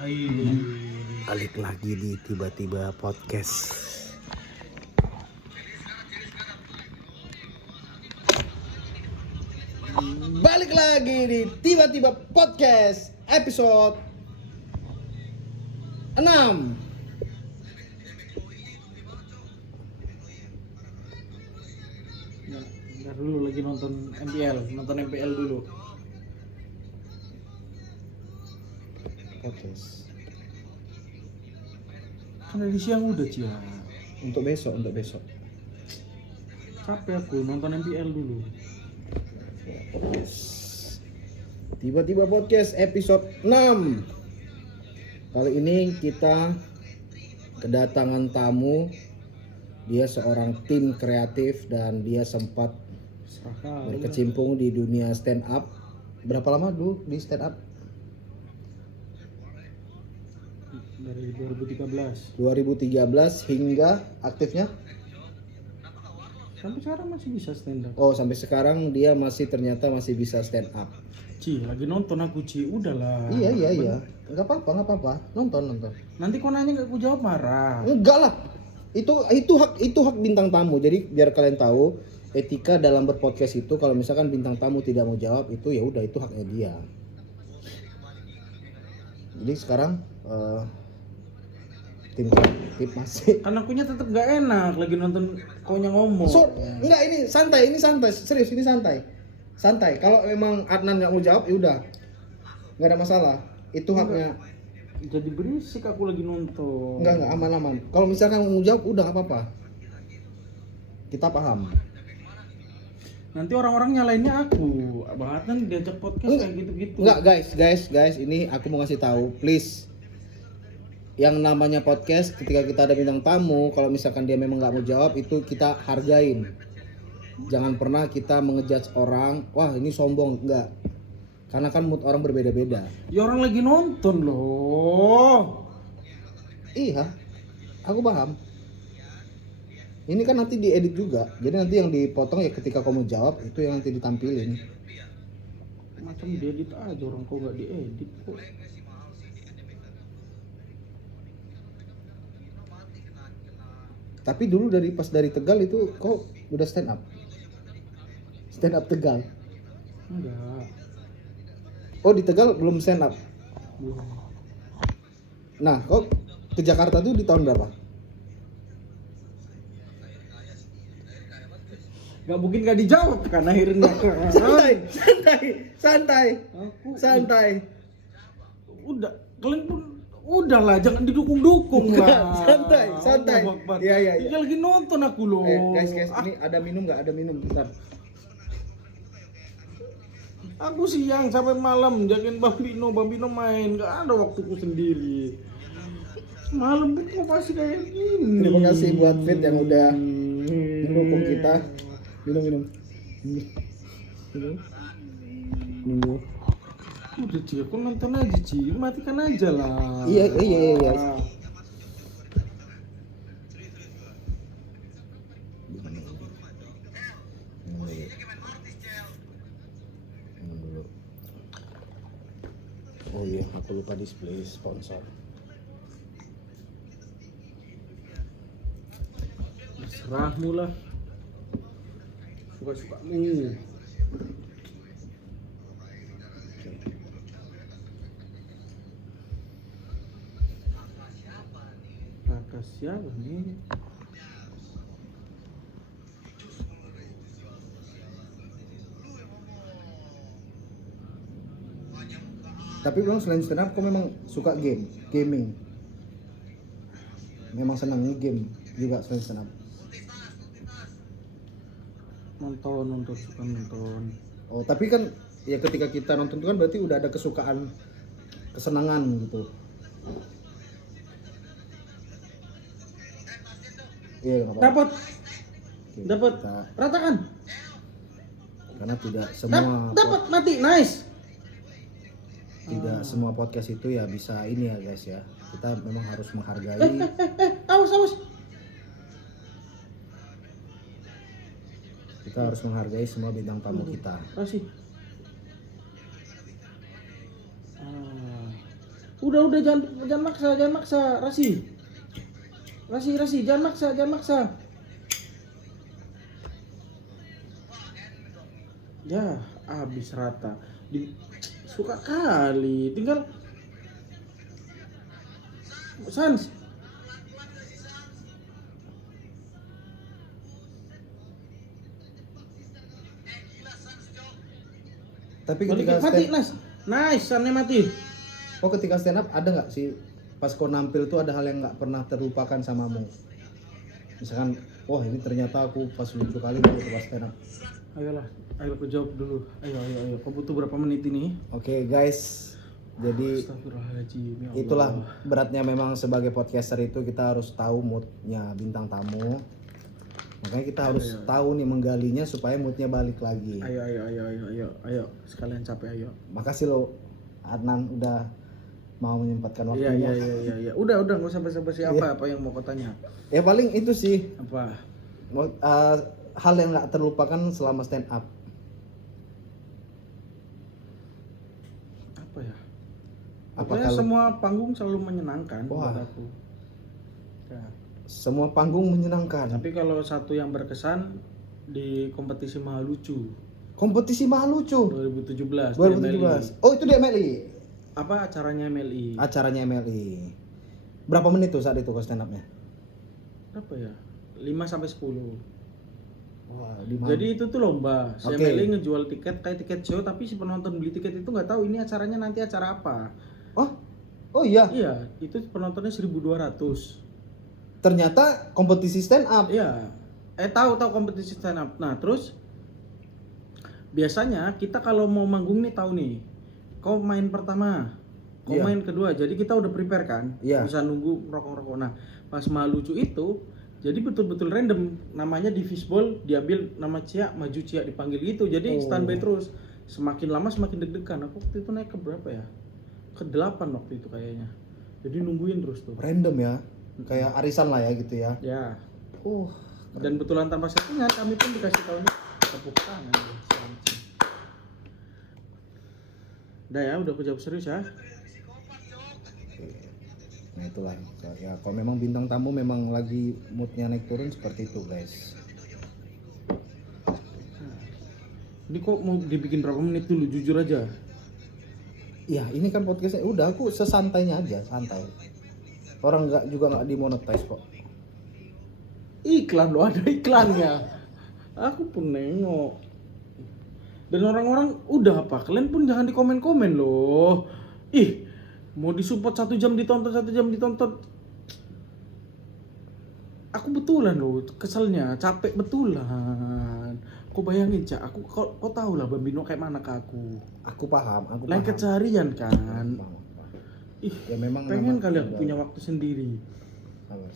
Balik lagi di tiba-tiba podcast. Balik lagi di tiba-tiba podcast episode 6. Ntar dulu lagi nonton MPL dulu. Podcast. Kan dari siang udah Cia. Untuk besok. Capek aku nonton MPL dulu. Tiba-tiba podcast episode 6. Kali ini kita kedatangan tamu. Dia seorang tim kreatif dan dia sempat berkecimpung di dunia stand up. Berapa lama dulu di stand up? Dari 2013 hingga aktifnya? sampai sekarang masih bisa stand up. Oh, sampai sekarang dia ternyata masih bisa stand up. Ci, lagi nonton aku Ci, udahlah. Iya. Enggak apa-apa. Nonton. Nanti kau nanya gak aku jawab marah. Enggak lah. Itu hak bintang tamu. Jadi biar kalian tahu etika dalam berpodcast itu, kalau misalkan bintang tamu tidak mau jawab itu ya udah, itu haknya dia. Jadi sekarang tim masih. Kan akunya tetap gak enak lagi nonton kaunya ngomong. Enggak, ini santai, serius, ini santai. Kalau memang Adnan nggak mau jawab ya udah, nggak ada masalah. Itu haknya. Jadi berisik aku lagi nonton. Enggak, aman. Kalau misalkan mau jawab udah nggak apa-apa. Kita paham. Nanti orang-orang nyalainnya aku. Abang Adnan diajak podcast kayak gitu-gitu. Enggak, guys, ini aku mau ngasih tahu, please. Yang namanya podcast, ketika kita ada bintang tamu, kalau misalkan dia memang nggak mau jawab, itu kita hargain. Jangan pernah kita mengejudge orang, wah ini sombong, enggak. Karena kan mood orang berbeda-beda. Ya orang lagi nonton loh. Iya, aku paham. Ini kan nanti diedit juga, jadi nanti yang dipotong ya ketika kamu jawab, itu yang nanti ditampilin. Macam diedit aja, orang kok nggak diedit kok. Tapi dulu pas dari Tegal itu kok udah stand up Tegal? Enggak. Oh, di Tegal belum stand up. Belum. Nah, kok ke Jakarta tuh di tahun berapa? Gak mungkin gak dijawab kan akhirnya. Santai. Udah, kalian pun udahlah, jangan didukung-dukung lah. Santai. Iya. Ya lagi nonton aku loh. Guys, ini ada minum nggak? Ada minum, bentar. Aku siang sampai malam jagain Bang Bino main, gak ada waktuku sendiri. Malam pun kok masih kayak gini. Terima kasih buat Fit yang udah mendukung kita. Minum. Udah Ci, aku nonton aja Ci, matikan aja lah. Iya. Oh iya, aku lupa display sponsor. Serahmu lah. Suka-sukamu. Kakak siapa nih? Tapi memang selain stand up, kok memang suka gaming. Memang senang game juga selain stand up. Suka nonton. Oh, tapi kan ya ketika kita nonton itu kan berarti udah ada kesenangan gitu. Iya, nggak apa-apa. Dapat. Ratakan. Karena tidak semua Dapat mati, nice. Tidak semua podcast itu ya bisa ini ya guys ya. Kita memang harus menghargai. Awas. Kita harus menghargai semua bintang tamu kita. Kasih. Udah jangan maksa, Rasi, jangan maksa. Ya, habis rata. Suka kali, tinggal Sans. Tapi Balik ketika mati, stand, nice, Sannya mati. ketika stand up ada nggak sih pas kau nampil tuh ada hal yang nggak pernah terlupakan samamu? Misalkan, wah ini ternyata aku pas lucu kali waktu pas stand up. Ayo aku jawab dulu. Ayo. Kau butuh berapa menit ini? Oke guys, jadi Astagfirullahaladzim, ya Allah. itulah beratnya memang sebagai podcaster itu kita harus tahu moodnya bintang tamu. Makanya kita harus tahu nih menggalinya supaya moodnya balik lagi. Ayo. Sekalian capek, ayo. Makasih lo Adnan udah mau menyempatkan waktunya. Iya. Udah, nggak usah basa-basi apa yang mau kau tanya. Ya paling itu sih. Apa? Hal yang nggak terlupakan selama stand up. Apa ya? Apa Pokoknya kalau semua panggung selalu menyenangkan Wah. buat aku. Ya. semua panggung menyenangkan? Tapi kalau satu yang berkesan di kompetisi Maha Lucu Kompetisi Maha Lucu 2017. 2017. Oh itu di MLI. Apa acaranya MLI? Acaranya MLI. Berapa menit tuh saat itu kok stand up-nya? Berapa ya? 5 sampai 10. Wah, Jadi itu tuh lomba. Si Oke. MLI ngejual tiket kayak tiket show, tapi si penonton beli tiket itu nggak tahu ini acaranya nanti acara apa. Oh iya. Iya, itu penontonnya 1.200. Ternyata kompetisi stand up. Iya. Tahu kompetisi stand up. Nah, terus biasanya kita kalau mau manggung nih tahu nih. Kau main pertama, kau Iya. main kedua. Jadi kita udah prepare kan? Iya. Bisa nunggu rokok-rokok. Nah, pas Maha Lucu itu jadi betul-betul random. Namanya di fishbowl diambil nama Cia, maju Cia dipanggil gitu. Jadi standby terus. Semakin lama semakin deg-degan. Aku waktu itu naik ke berapa ya? Ke 8 waktu itu kayaknya. Jadi nungguin terus tuh. Random ya. Kayak arisan lah ya gitu ya. Ya. Uh, Dan betulan tanpa settingan kami pun dikasih tahunya tepuk tangan. Udah ya, udah aku jawab serius ya. nah itulah. Ya kalau memang bintang tamu memang lagi moodnya naik turun seperti itu guys. Ini kok mau dibikin berapa menit dulu, jujur aja. Ya ini kan podcastnya udah aku sesantainya aja, santai. Orang nggak dimonetize kok. Iklan loh, ada iklannya. Aku pun nengok. Dan orang-orang udah apa? Kalian pun jangan di komen-komen loh. Ih, mau disupport 1 jam ditonton, 1 jam ditonton. Aku betulan loh, keselnya, capek betulan. Kau bayangin Cak, kau tahu lah Bambino kayak mana ke aku. Aku paham. Lengket seharian kan. Paham. Ih, Ya memang pengen nama- kali aku punya waktu sendiri. Sabar.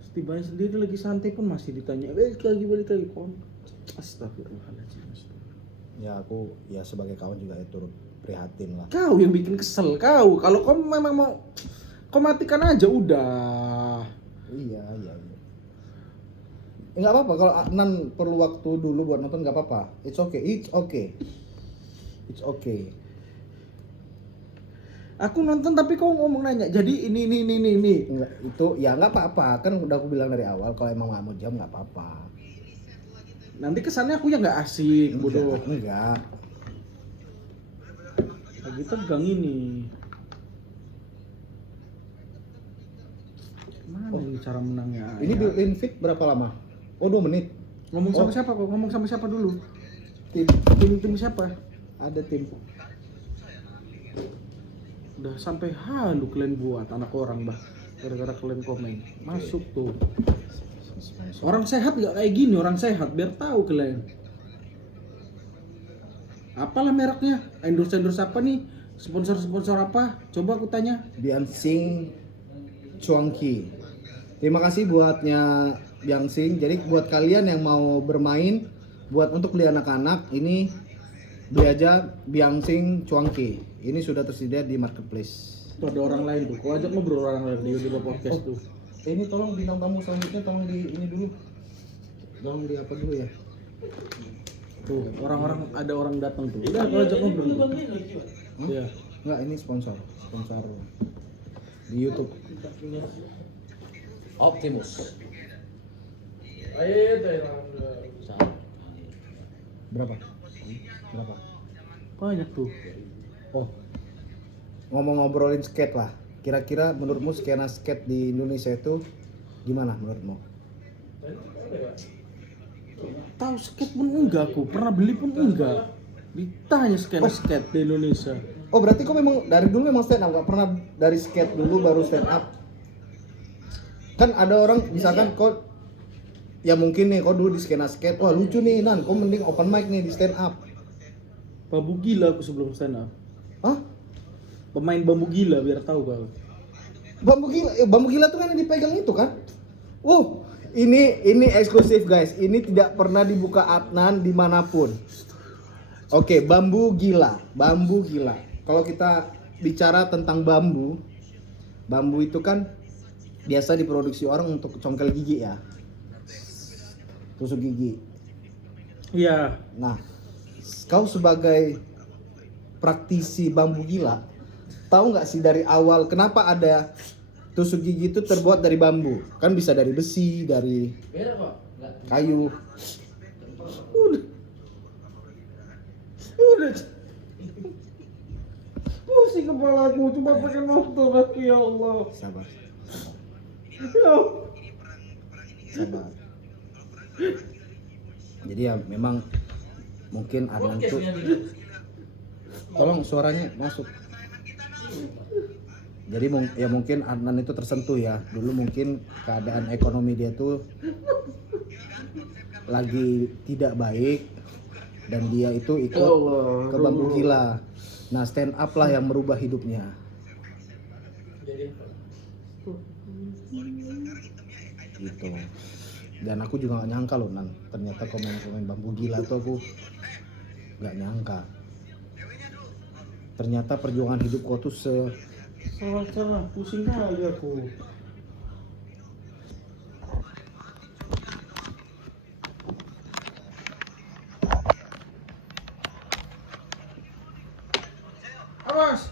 Setibanya sendiri lagi santai pun masih ditanya balik lagi kon. Astagfirullahaladzim. Ya aku ya sebagai kawan juga ya turut prihatin lah. Kau yang bikin kesel kau. Kalau kau memang mau kau matikan aja udah. Iya. Enggak apa-apa kalau Nan perlu waktu dulu buat nonton enggak apa-apa. It's okay. Aku nonton tapi kau ngomong nanya. Jadi ini. Enggak, itu ya enggak apa-apa. Kan udah aku bilang dari awal kalau emang nggak mau jam enggak apa-apa. Nanti kesannya aku yang nggak asik bodoh. Enggak. Lagi tegang ini. Mana ini cara menangnya? Ini Ya. built-in fit berapa lama? Oh 2 menit. Ngomong sama siapa kok? Ngomong sama siapa dulu? Tim Tim siapa? ada tim. Udah sampai halu kalian buat anak orang bah. Gara-gara kalian komen. Masuk tuh. Orang sehat nggak kayak gini, orang sehat biar tahu kalian. Apalah mereknya? Endorse apa nih? Sponsor apa? Coba aku tanya. Biansing Cuangki. Terima kasih buatnya Biansing. Jadi buat kalian yang mau bermain untuk beli anak-anak ini beli aja Biansing Cuangki. Ini sudah tersedia di marketplace. Tuh ada orang lain tuh. Kau ajak ngobrol orang lain di YouTube podcast tuh. Ini tolong bintang tamu selanjutnya tolong di ini dulu. Tolong di apa dulu ya? Tuh, orang-orang ada orang datang tuh. Udah kau ajak ngobrol. Iya. Enggak, ini sponsor di YouTube. Optimus. Berapa? Banyak tuh. Oh, ngobrolin skate lah. Kira-kira menurutmu skena skate di Indonesia itu gimana menurutmu? Tahu skate pun enggak, aku pernah beli pun enggak. Ditanya skena skate di Indonesia. Oh, berarti kau memang dari dulu memang stand up, nggak pernah dari skate dulu baru stand up? Kan ada orang misalkan kau, ya mungkin nih kau dulu di skena skate, wah lucu nih Nan, kau mending open mic nih di stand up. Bambu gila aku sebelum stand up. Hah? Pemain bambu gila biar tahu kau. Bambu gila tuh kan yang dipegang itu kan? Ini eksklusif guys, ini tidak pernah dibuka Adnan dimanapun. Oke, bambu gila. Kalau kita bicara tentang bambu itu kan biasa diproduksi orang untuk congkel gigi ya, tusuk gigi. Iya. Nah, kau sebagai praktisi bambu gila, tahu nggak sih dari awal kenapa ada tusuk gigi itu terbuat dari bambu? Kan bisa dari besi, dari kayu. Udah. Pusing kepalaku, cuma pakai nonton lagi ya Allah. Sabar. Ya. Sabar. Jadi ya memang mungkin Adnan tuh, tolong suaranya masuk. Jadi ya mungkin Adnan itu tersentuh ya. Dulu mungkin keadaan ekonomi dia tuh lagi tidak baik dan dia itu ikut ke bambu gila. Nah, stand up lah yang merubah hidupnya. Gitu. Dan aku juga gak nyangka loh Nan, ternyata komen bambu gila tuh aku gak nyangka. Ternyata perjuangan hidup kau tuh Salah, pusing kali aku. Awas.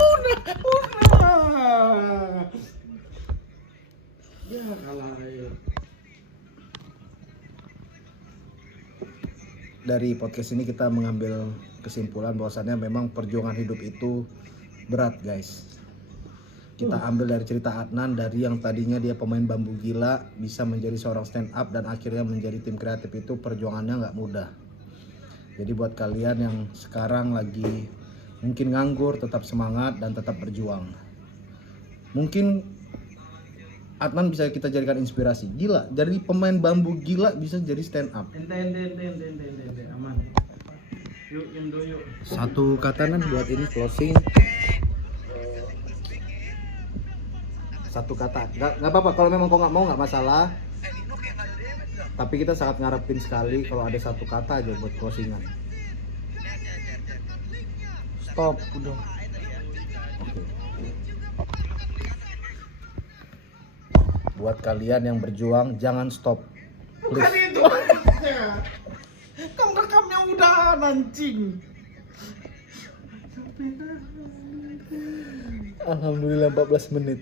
Udah. Ya kalah ya. Dari podcast ini kita mengambil kesimpulan bahwasannya memang perjuangan hidup itu berat guys. Kita ambil dari cerita Adnan, dari yang tadinya dia pemain bambu gila bisa menjadi seorang stand up dan akhirnya menjadi tim kreatif, itu perjuangannya nggak mudah. Jadi buat kalian yang sekarang lagi mungkin nganggur, tetap semangat dan tetap berjuang. Mungkin Adnan bisa kita jadikan inspirasi. Gila, dari pemain bambu gila bisa jadi stand up. Ente, aman. Yuk, yuk. Satu kata Nan buat ini closing. Satu kata. Nggak apa-apa kalau memang kau nggak mau, nggak masalah. Tapi kita sangat ngarepin sekali kalau ada satu kata aja buat closingan. Stop, udah. Oke. Buat kalian yang berjuang, jangan stop. Bukan itu. Kamu rekamnya udah anjing. Alhamdulillah 14 menit.